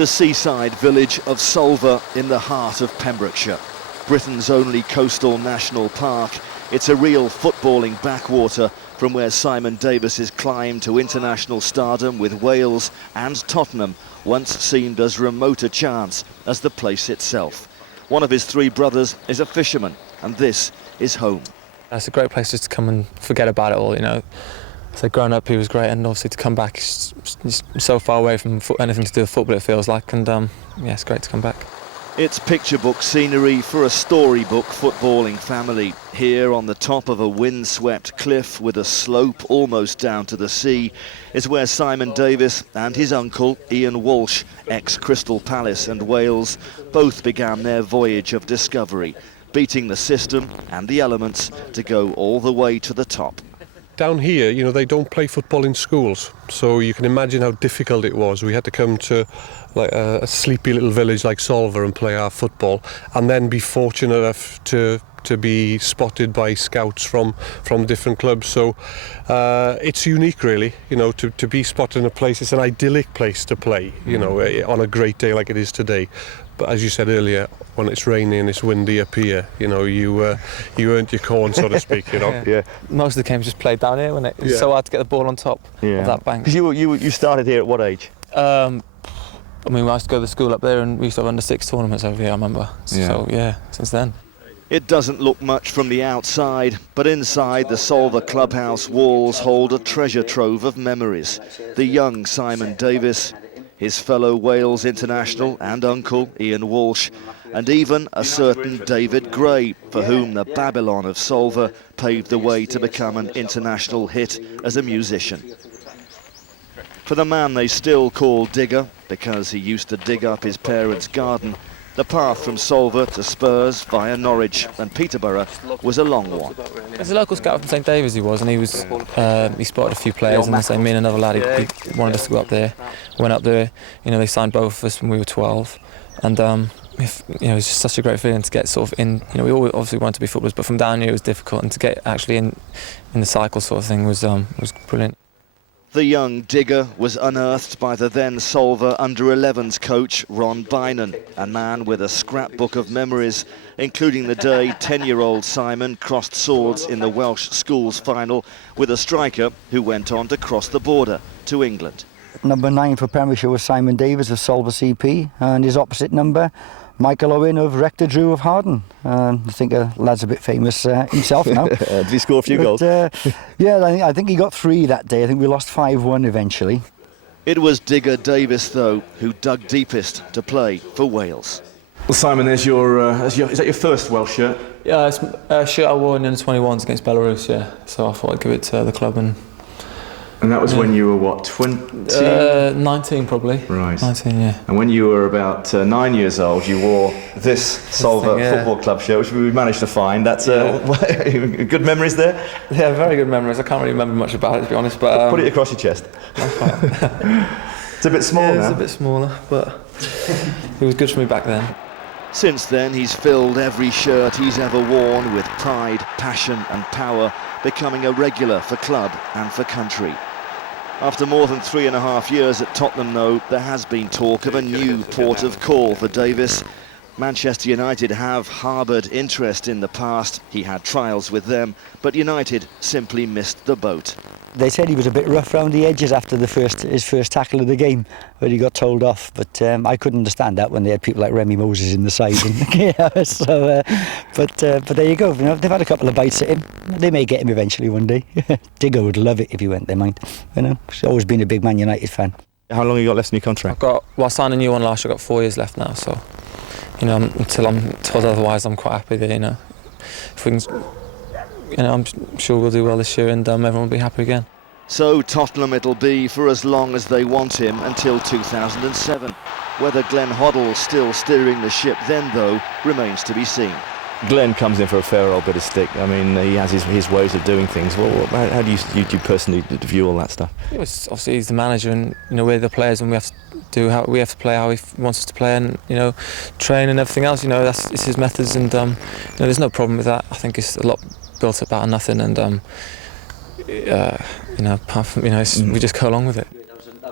the seaside village of Solva in the heart of Pembrokeshire. Britain's only coastal national park, it's a real footballing backwater from where Simon Davies' climb to international stardom with Wales and Tottenham once seemed as remote a chance as the place itself. One of his three brothers is a fisherman, and this is home. It's a great place just to come and forget about it all, you know. So growing up, he was great, and obviously to come back, he's so far away from anything to do with football, it feels like, and yeah, it's great to come back. It's picture book scenery for a storybook footballing family. Here on the top of a windswept cliff with a slope almost down to the sea is where Simon Davies and his uncle Ian Walsh, ex-Crystal Palace and Wales, both began their voyage of discovery, beating the system and the elements to go all the way to the top. Down here, you know, they don't play football in schools, so you can imagine how difficult it was. We had to come to like a sleepy little village like Solva and play our football, and then be fortunate enough to be spotted by scouts from different clubs. So it's unique, really, you know, to be spotted in a place. It's an idyllic place to play, you know, on a great day like it is today. But as you said earlier, when it's raining and it's windy up here, you know, you earned your corn, so to speak, you know. Yeah. Most of the games just played down here, wasn't it? It was so hard to get the ball on top of that bank. Because you started here at what age? I mean, I used to go to school up there, and we used to have under-6 tournaments over here, I remember. So yeah, since then. It doesn't look much from the outside, but inside the Solva clubhouse walls hold a treasure trove of memories. The young Simon Davies, his fellow Wales international and uncle Ian Walsh, and even a certain David Gray, for whom the Babylon of Solva paved the way to become an international hit as a musician. For the man they still call Digger, because he used to dig up his parents' garden, the path from Solva to Spurs via Norwich and Peterborough was a long one. There's a local scout from St Davies he was, and he spotted a few players, and so me and another lad, he wanted us to go up there. Went up there, you know, they signed both of us when we were 12, and you know, it was just such a great feeling to get sort of in. You know, we all obviously wanted to be footballers, but from down here it was difficult, and to get actually in the cycle sort of thing was brilliant. The young Digger was unearthed by the then Solva under-11s coach Ron Bynan, a man with a scrapbook of memories, including the day 10-year-old Simon crossed swords in the Welsh schools final with a striker who went on to cross the border to England. Number 9 for Pembrokeshire was Simon Davies of Solva CP, and his opposite number, Michael Owen of Rector Drew of Harden. I think the lad's a bit famous himself now. Did he score a few goals? Yeah, I think he got 3 that day. I think we lost 5-1 eventually. It was Digger Davies, though, who dug deepest to play for Wales. Well, Simon, is that your first Welsh shirt? Yeah, it's a shirt I wore in the 21s against Belarus, yeah. So I thought I'd give it to the club. And that was when you were, what, 20? 19 probably. Right. 19, yeah. And when you were about 9 years old, you wore this Solva Football Club shirt, which we managed to find. That's good memories there? Yeah, very good memories. I can't really remember much about it, to be honest. But put it across your chest. It's a bit small now. It's a bit smaller, but it was good for me back then. Since then, he's filled every shirt he's ever worn with pride, passion and power, becoming a regular for club and for country. After more than 3.5 years at Tottenham, though, there has been talk of a new port of call for Davies. Manchester United have harboured interest in the past. He had trials with them, but United simply missed the boat. They said he was a bit rough round the edges after his first tackle of the game, where he got told off. But I couldn't understand that when they had people like Remy Moses in the side. But there you go. You know, they've had a couple of bites at him. They may get him eventually one day. Digger would love it if he went there, mind. You know, he's always been a big Man United fan. How long have you got left in your contract? I signed a new one last year. I've got 4 years left now. So, you know, until I'm told otherwise, I'm quite happy that, you know, if we can. You know, I'm sure we'll do well this year, and everyone will be happy again. So Tottenham it'll be for as long as they want him, until 2007. Whether Glenn Hoddle's still steering the ship then, though, remains to be seen. Glenn comes in for a fair old bit of stick. I mean, he has his ways of doing things. Well, how do you personally view all that stuff? Obviously, he's the manager, and you know, we're the players, and we have to play how he wants us to play, and you know, train and everything else. You know, it's his methods, and you know, there's no problem with that. I think it's a lot built up out of nothing, and you know, apart from, you know, we just go along with it.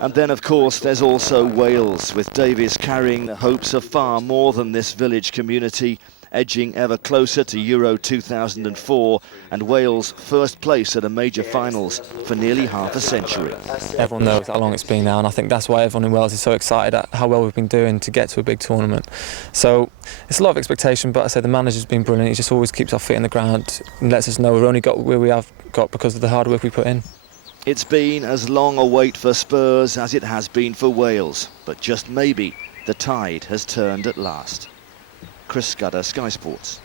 And then, of course, there's also Wales, with Davies carrying the hopes of far more than this village community, edging ever closer to Euro 2004 and Wales' first place at a major finals for nearly half a century. Everyone knows how long it's been now, and I think that's why everyone in Wales is so excited at how well we've been doing to get to a big tournament. So it's a lot of expectation, but I say the manager's been brilliant. He just always keeps our feet in the ground and lets us know we've only got where we have got because of the hard work we put in. It's been as long a wait for Spurs as it has been for Wales, but just maybe the tide has turned at last. Chris Scudder, Sky Sports.